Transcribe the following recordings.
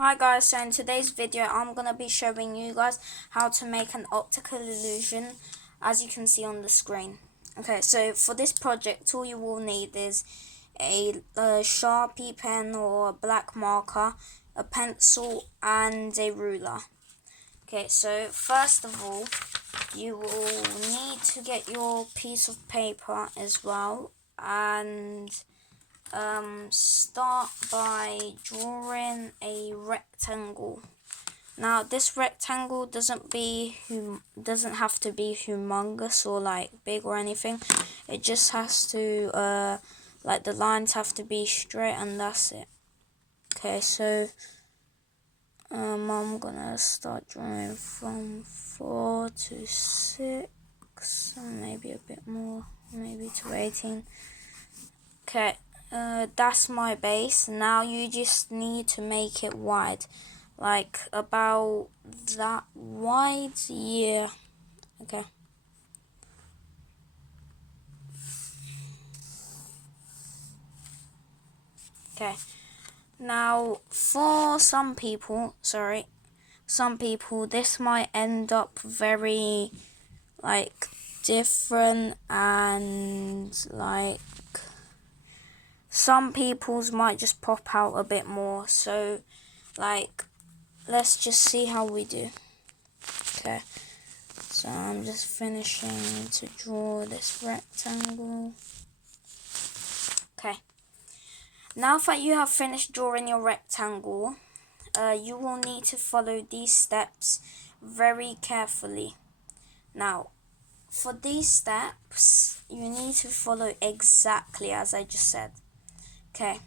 Hi guys, so in today's video I'm going to be showing you guys how to make an optical illusion, as you can see on the screen. Okay, so for this project all you will need is a Sharpie pen or a black marker, a pencil and a ruler. Okay, so first of all you will need to get your piece of paper as well, and start by drawing a rectangle. Now this rectangle doesn't have to be humongous or like big or anything. It just has to like the lines have to be straight, and that's it. Okay, so I'm gonna start drawing from 4 to 6, and maybe a bit more, maybe to 18. Okay, that's my base. Now you just need to make it wide, like about that wide. Yeah. Okay. Okay. Now for some people, this might end up very like different, and like some people's might just pop out a bit more. So like let's just see how we do. Okay, so I'm just finishing to draw this rectangle. Okay, now that you have finished drawing your rectangle, you will need to follow these steps very carefully. Now for these steps you need to follow exactly as I just said. Okay,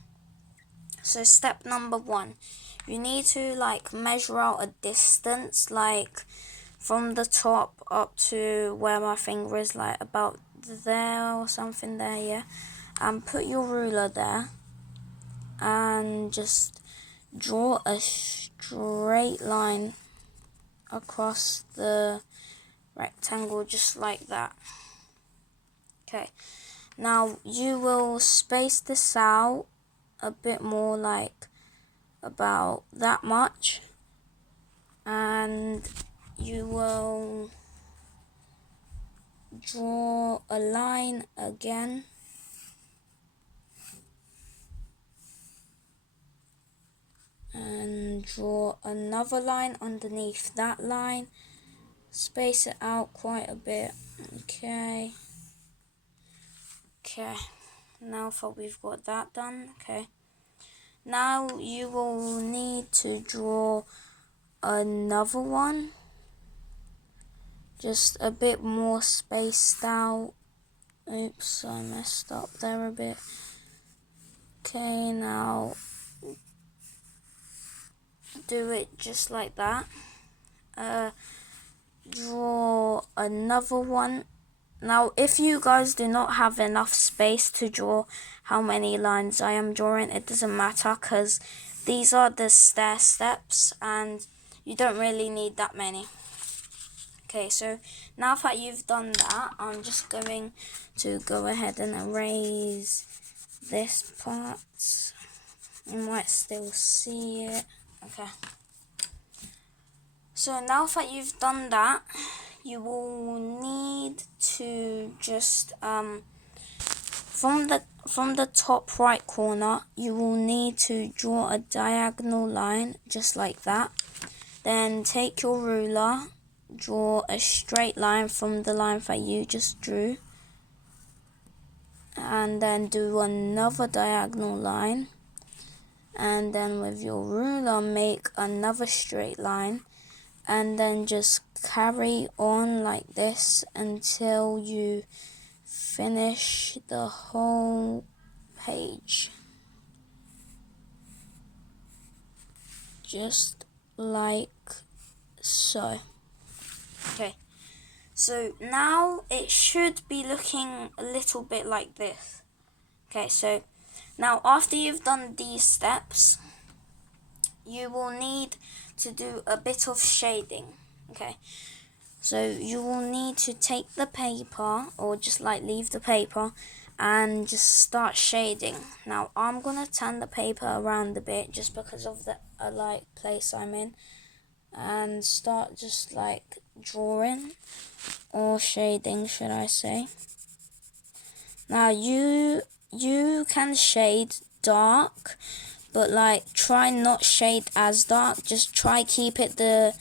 so step number 1, you need to like measure out a distance, like from the top up to where my finger is, like about there or something there, yeah. And put your ruler there and just draw a straight line across the rectangle, just like that. Okay, now you will space this out a bit more, like about that much, and you will draw a line again, and draw another line underneath that line, space it out quite a bit. Okay, now that we've got that done, okay, now you will need to draw another one, just a bit more spaced out. Oops, I messed up there a bit. Okay, now do it just like that. Draw another one. Now if you guys do not have enough space to draw how many lines I am drawing, it doesn't matter, because these are the stair steps and you don't really need that many. Okay, so now that you've done that, I'm just going to go ahead and erase this part. You might still see it. Okay, so now that you've done that, you will need to just from the top right corner, you will need to draw a diagonal line just like that. Then take your ruler, draw a straight line from the line that you just drew, and then do another diagonal line, and then with your ruler make another straight line, and then just carry on like this until you finish the whole page, just like so. Okay, so now it should be looking a little bit like this. Okay, so now after you've done these steps, you will need to do a bit of shading. Okay, so you will need to take the paper, or just like leave the paper, and just start shading. Now I'm gonna turn the paper around a bit just because of the light place I'm in, and start just like drawing or shading, should I say. Now you can shade dark, but like try not shade as dark. Just try keep it the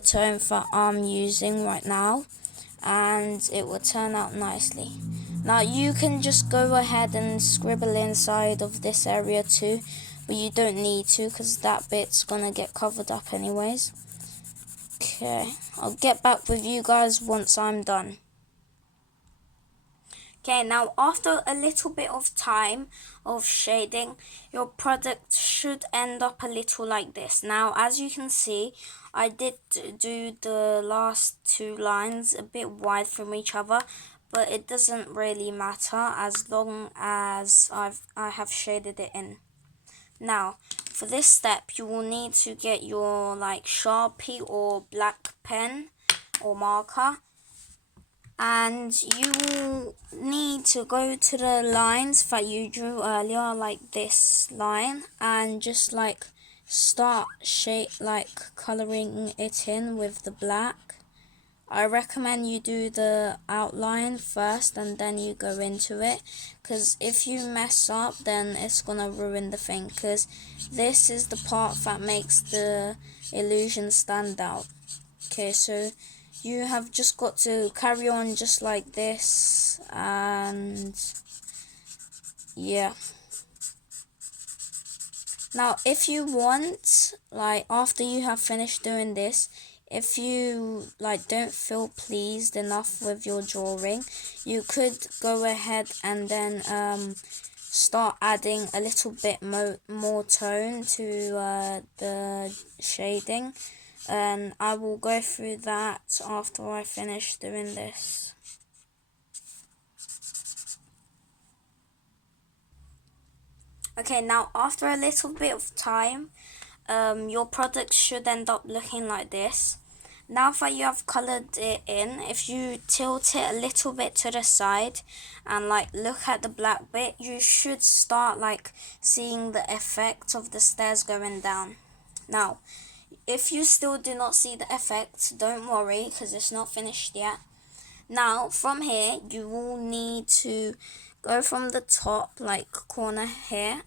tone that I'm using right now, and it will turn out nicely. Now you can just go ahead and scribble inside of this area too, but you don't need to because that bit's gonna get covered up anyways. Okay, I'll get back with you guys once I'm done. Okay, now after a little bit of time of shading, your product should end up a little like this. Now, as you can see, I did do the last two lines a bit wide from each other, but it doesn't really matter as long as I have shaded it in. Now, for this step, you will need to get your like Sharpie or black pen or marker, and you will need to go to the lines that you drew earlier, like this line, and just like start coloring it in with the black. I recommend you do the outline first and then you go into it, because if you mess up then it's gonna ruin the thing, because this is the part that makes the illusion stand out. Okay, so you have just got to carry on just like this, and yeah. Now if you want, like after you have finished doing this, if you like don't feel pleased enough with your drawing, you could go ahead and then start adding a little bit more tone to the shading, and I will go through that after I finish doing this. Okay, now after a little bit of time, your product should end up looking like this. Now that you have colored it in, if you tilt it a little bit to the side and like look at the black bit, you should start like seeing the effect of the stairs going down. Now, if you still do not see the effect, don't worry because it's not finished yet. Now from here you will need to go from the top like corner here,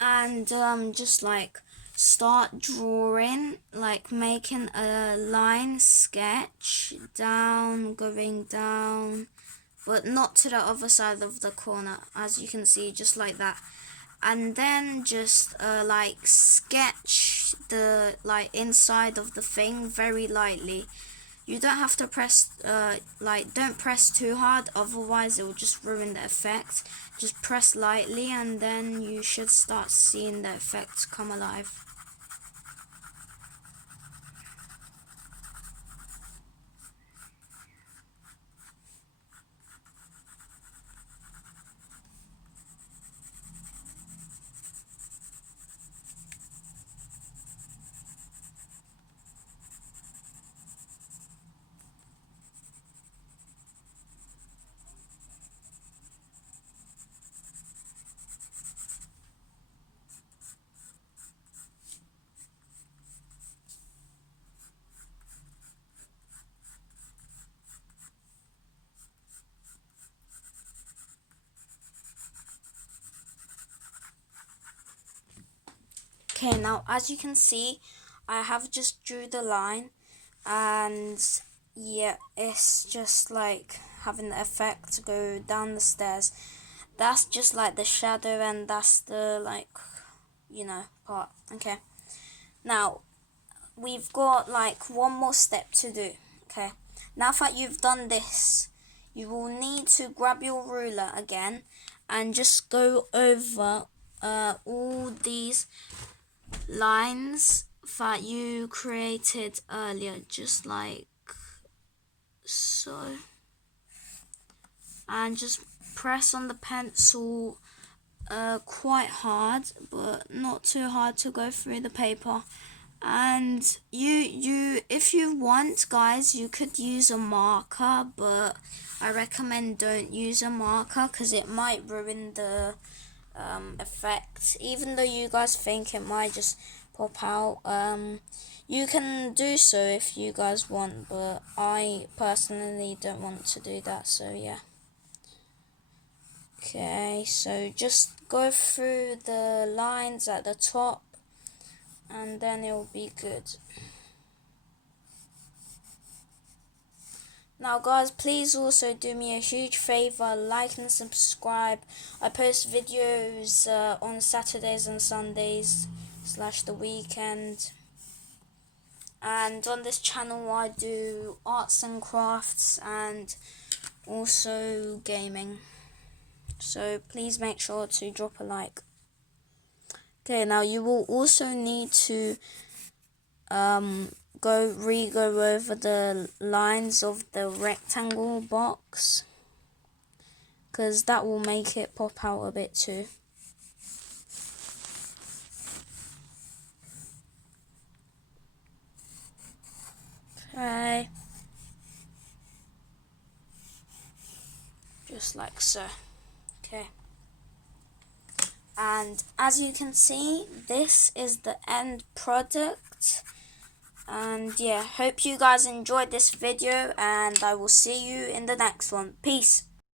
and just like start drawing, like making a line sketch down, going down, but not to the other side of the corner, as you can see, just like that. And then just like sketch the like inside of the thing very lightly. You don't have to press don't press too hard, otherwise it will just ruin the effect. Just press lightly and then you should start seeing the effect come alive. Okay, now as you can see, I have just drew the line, and yeah, it's just like having the effect to go down the stairs. That's just like the shadow, and that's the like, you know, part. Okay, now we've got like one more step to do. Okay, now that you've done this, you will need to grab your ruler again and just go over all these lines that you created earlier, just like so, and just press on the pencil quite hard, but not too hard to go through the paper, And you if you want, guys, you could use a marker, but I recommend don't use a marker because it might ruin the effect. Even though you guys think it might just pop out, you can do so if you guys want, but I personally don't want to do that, so yeah. Okay, so just go through the lines at the top and then it will be good. Now guys, please also do me a huge favor, like and subscribe. I post videos on Saturdays and Sundays / the weekend. And on this channel I do arts and crafts and also gaming. So please make sure to drop a like. Okay, now you will also need to go over the lines of the rectangle box, because that will make it pop out a bit too. Okay, just like so. Okay, and as you can see, this is the end product. And yeah, hope you guys enjoyed this video, and I will see you in the next one. Peace.